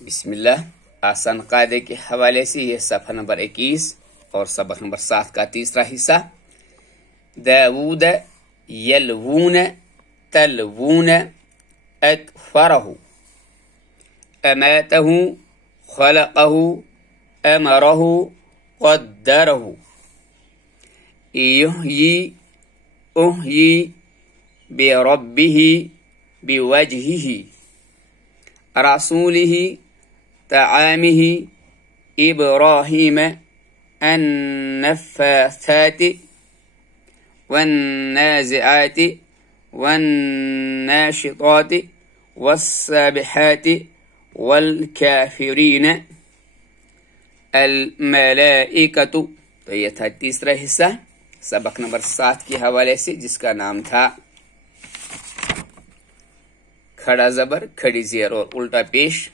बिस्मिल्लाह। आसान कायदे के हवाले से यह सफ़ा नंबर 21 और सबक नंबर 7 का तीसरा हिस्सा। दाऊद यलवून तलवून अकफरहु अमातहु खलक़हु अमरहु क़द्दरहु युहयी उहयी बिरब्बिही बिवजहिही रसूलिही तआमिही इब्राहीम अन्नफ़्फ़ाथाति वन्नाज़िआति वन्नाशिताति वस्साबिहाति वल्काफिरीन अल-मलाइकतु। तो यह था तीसरा हिस्सा सबक नंबर 7 के हवाले से, जिसका नाम था खड़ा जबर खड़ी ज़ेर और उल्टा पेश।